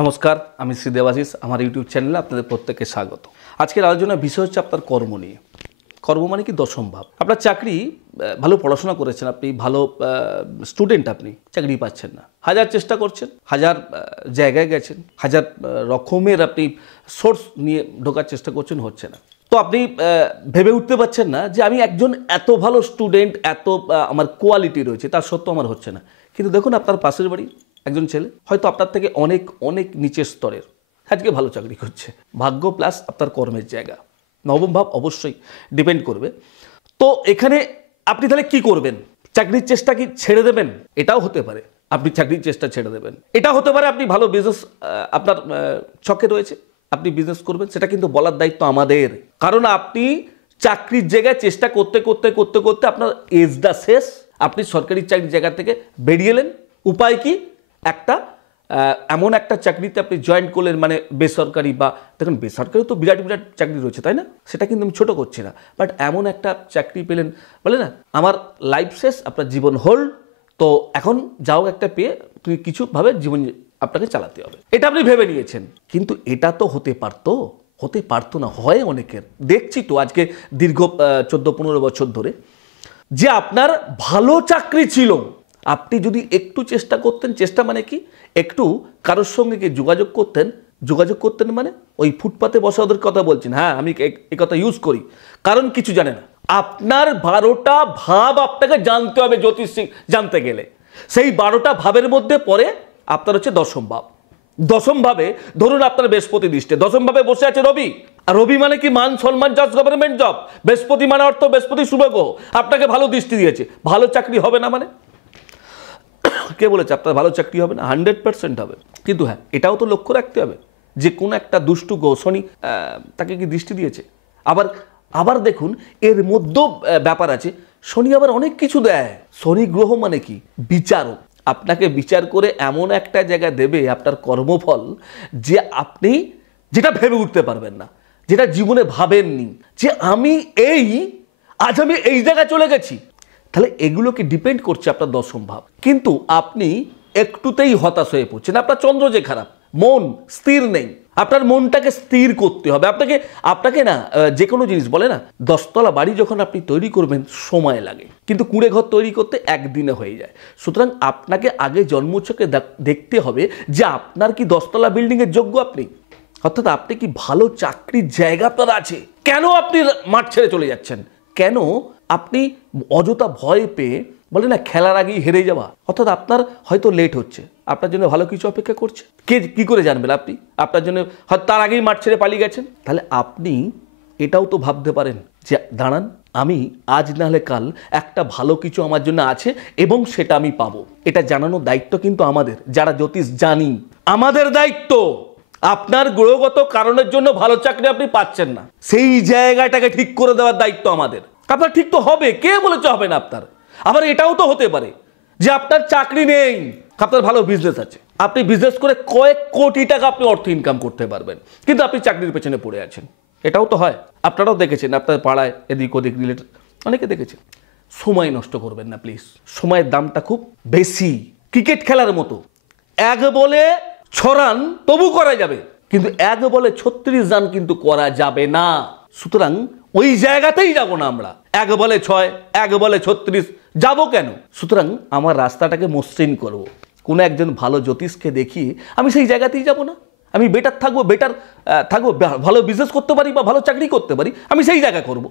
নমস্কার, আমি শ্রী দেবাশিস। আমার ইউটিউব চ্যানেলে আপনাদের প্রত্যেককে স্বাগত। আজকের আলোচনার বিষয় হচ্ছে আপনার কর্ম নিয়ে। কর্ম মানে কি? দশম ভাব। আপনার চাকরি, ভালো পড়াশোনা করেছেন আপনি, ভালো স্টুডেন্ট, আপনি চাকরি পাচ্ছেন না। হাজার চেষ্টা করছেন, হাজার জায়গায় গেছেন, হাজার রকমের আপনি সোর্স নিয়ে ঢোকার চেষ্টা করছেন, হচ্ছে না। তো আপনি ভেবে উঠতে পারছেন না যে আমি একজন এত ভালো স্টুডেন্ট, এত আমার কোয়ালিটি রয়েছে, তার সত্ত্বেও আমার হচ্ছে না। কিন্তু দেখুন, আপনার পাশের বাড়ি একজন ছেলে হয়তো আপনার থেকে অনেক অনেক নিচের স্তরের, আজকে ভালো চাকরি করছে। ভাগ্য প্লাস আপনার কর্মের জায়গা, নবম ভাব অবশ্যই ডিপেন্ড করবে। তো এখানে আপনি তাহলে কি করবেন? চাকরির চেষ্টা কি ছেড়ে দেবেন? এটাও হতে পারে আপনি চাকরির চেষ্টা ছেড়ে দেবেন। এটা হতে পারে আপনি ভালো বিজনেস আপনার ছকে রয়েছে, আপনি বিজনেস করবেন। সেটা কিন্তু বলার দায়িত্ব আমাদের, কারণ আপনি চাকরির জায়গায় চেষ্টা করতে করতে করতে করতে আপনার এজটা শেষ। আপনি সরকারি চাকরির জায়গা থেকে বেরিয়ে এলেন। উপায় কি? একটা এমন একটা চাকরিতে আপনি জয়েন করলেন, মানে বেসরকারি, বা দেখুন বেসরকারি তো বিরাট বিরাট চাকরি রয়েছে, তাই না? সেটা কিন্তু আমি ছোটো করছি না, বাট এমন একটা চাকরি পেলেন, বলে না আমার লাইফ শেষ, আপনার জীবন হোল্ড। তো এখন যাও একটা পেয়ে তুমি কিছুভাবে জীবন আপনাকে চালাতে হবে, এটা আপনি ভেবে নিয়েছেন। কিন্তু এটা তো হতে পারতো না, হয় অনেকের। দেখছি তো আজকে দীর্ঘ 14-15 বছর ধরে যে আপনার ভালো চাকরি ছিল, আপনি যদি একটু চেষ্টা করতেন, চেষ্টা মানে কি, একটু কারোর সঙ্গে কি যোগাযোগ করতেন মানে ওই ফুটপাতে বসা ওদের কথা বলছেন। হ্যাঁ, আমি এই কথা ইউজ করি, কারণ কিছু জানে না। আপনার 12টা ভাব আপনাকে জানতে হবে। জ্যোতিষ জানতে গেলে সেই 12টা ভাবের মধ্যে পড়ে আপনার হচ্ছে দশম ভাব। দশম ভাবে ধরুন আপনার বৃহস্পতি দৃষ্টি, দশম ভাবে বসে আছে রবি। আর রবি মানে কি? মান সম্মান, জাস্ট গভর্নমেন্ট জব। বৃহস্পতি মানে অর্থ, বৃহস্পতি শুভ গ্রহ, আপনাকে ভালো দৃষ্টি দিয়েছে। ভালো চাকরি হবে না মানে? কে বলেছে আপনার ভালো চাকরি হবে না? 100% হবে। কিন্তু হ্যাঁ, এটাও তো লক্ষ্য রাখতে হবে যে কোন একটা দুষ্টু গ্রহ শনি তাকে কি দৃষ্টি দিয়েছে। আবার দেখুন, এর মধ্যেও ব্যাপার আছে। শনি আবার অনেক কিছু দেয়। শনি গ্রহ মানে কি? বিচারক। আপনাকে বিচার করে এমন একটা জায়গায় দেবে আপনার কর্মফল, যে আপনি যেটা ভেবে উঠতে পারবেন না, যেটা জীবনে ভাবেননি, যে আজ আমি এই জায়গায় চলে গেছি। তাহলে এগুলোকে ডিপেন্ড করছে আপনার দশম ভাব। কিন্তু আপনি একটুতেই হতাশ হয়ে পড়ছেন। আপনার চন্দ্র যে খারাপ, মন স্থির নেই। আপনার মনটাকে স্থির করতে হবে। আপনাকে না, যে কোনো জিনিস বলে না, 10তলা বাড়ি যখন আপনি তৈরি করবেন সময় লাগে, কিন্তু কুঁড়ে ঘর তৈরি করতে একদিনে হয়ে যায়। সুতরাং আপনাকে আগে জন্মছকে দেখতে হবে যে আপনার কি 10তলা বিল্ডিংয়ের যোগ্য আপনি, অর্থাৎ আপনি কি ভালো চাকরির জায়গা আপনার আছে। কেন আপনি মাঠ ছেড়ে চলে যাচ্ছেন? কেন আপনি অযথা ভয় পেয়ে, বলে না খেলার আগেই হেরে যাওয়া, অর্থাৎ আপনার হয়তো লেট হচ্ছে, আপনার জন্য ভালো কিছু অপেক্ষা করছে। কে কি করে জানবেন আপনি আপনার জন্য হয়তো তার আগেই মাঠ ছেড়ে পালিয়ে গেছেন? তাহলে আপনি এটাও তো ভাবতে পারেন যে দাঁড়ান, আমি আজ না হলে কাল একটা ভালো কিছু আমার জন্য আছে এবং সেটা আমি পাবো। এটা জানানোর দায়িত্ব কিন্তু আমাদের, যারা জ্যোতিষ জানি। আমাদের দায়িত্ব। আপনার গ্রহগত কারণের জন্য ভালো চাকরি আপনি পাচ্ছেন না, সেই জায়গাটাকে ঠিক করে দেওয়ার দায়িত্ব আমাদের। আপনার ঠিক তো হবে, কে বলেছে হবে না আপনার? আবার এটাও তো হতে পারে যে আপনার চাকরি নেই, আপনার ভালো বিজনেস আছে, আপনি বিজনেস করে কয়েক কোটি টাকা আপনি অর্থ ইনকাম করতে পারবেন, কিন্তু আপনি চাকরির পেছনে পড়ে আছেন। এটাও তো হয়, আপনারাও দেখেছেন, আপনার পাড়ায় এদিক ওদিক রিলেটেড অনেকে দেখেছেন। সময় নষ্ট করবেন না প্লিজ। সময়ের দামটা খুব বেশি। ক্রিকেট খেলার মতো, 1 বলে 6 রান তবু করা যাবে, কিন্তু 1 বলে 36 রান কিন্তু করা যাবে না। সুতরাং ওই জায়গাতেই যাব না আমরা। 1 বলে 6, 1 বলে 36 যাব কেন? সুতরাং আমার রাস্তাটাকে মসৃণ করব। কোনো একজন ভালো জ্যোতিষকে দেখিয়ে আমি সেই জায়গাতেই যাব না। আমি বেটার থাকবো, ভালো বিজনেস করতে পারি বা ভালো চাকরি করতে পারি, আমি সেই জায়গা করব।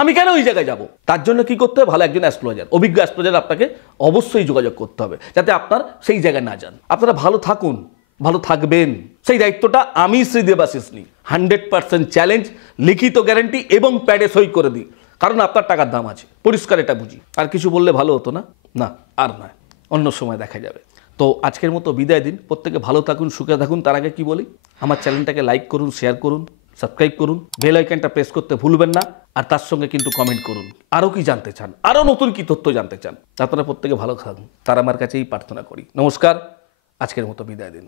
আমি কেন ওই জায়গায় যাব? তার জন্য কি করতে হবে? ভালো একজন অ্যাস্ট্রোলজার, অভিজ্ঞ অ্যাস্ট্রোলজার আপনাকে অবশ্যই যোগাযোগ করতে হবে, যাতে আপনার সেই জায়গায় না যান। আপনারা ভালো থাকুন, ভালো থাকবেন, সেই দায়িত্বটা আমি শ্রী দেবাশিস নিই। 100% চ্যালেঞ্জ, লিখিত গ্যারান্টি এবং প্যাডে সই করে দিই, কারণ আপনার টাকার দাম আছে। পরিষ্কার এটা বুঝি। আর কিছু বললে ভালো হতো না? না, আর নয়, অন্য সময় দেখা যাবে। তো আজকের মতো বিদায় দিন। প্রত্যেকে ভালো থাকুন, সুখে থাকুন। তার আগে কি বলি, আমার চ্যানেলটাকে লাইক করুন, শেয়ার করুন, সাবস্ক্রাইব করুন, বেল আইকনটা প্রেস করতে ভুলবেন না। আর তার সঙ্গে কিন্তু কমেন্ট করুন, আরও কি জানতে চান, আরও নতুন কি তথ্য জানতে চান। আপনারা প্রত্যেকে ভালো থাকুন, তার আমার কাছেই প্রার্থনা করি। নমস্কার, আজকের মতো বিদায় দিন।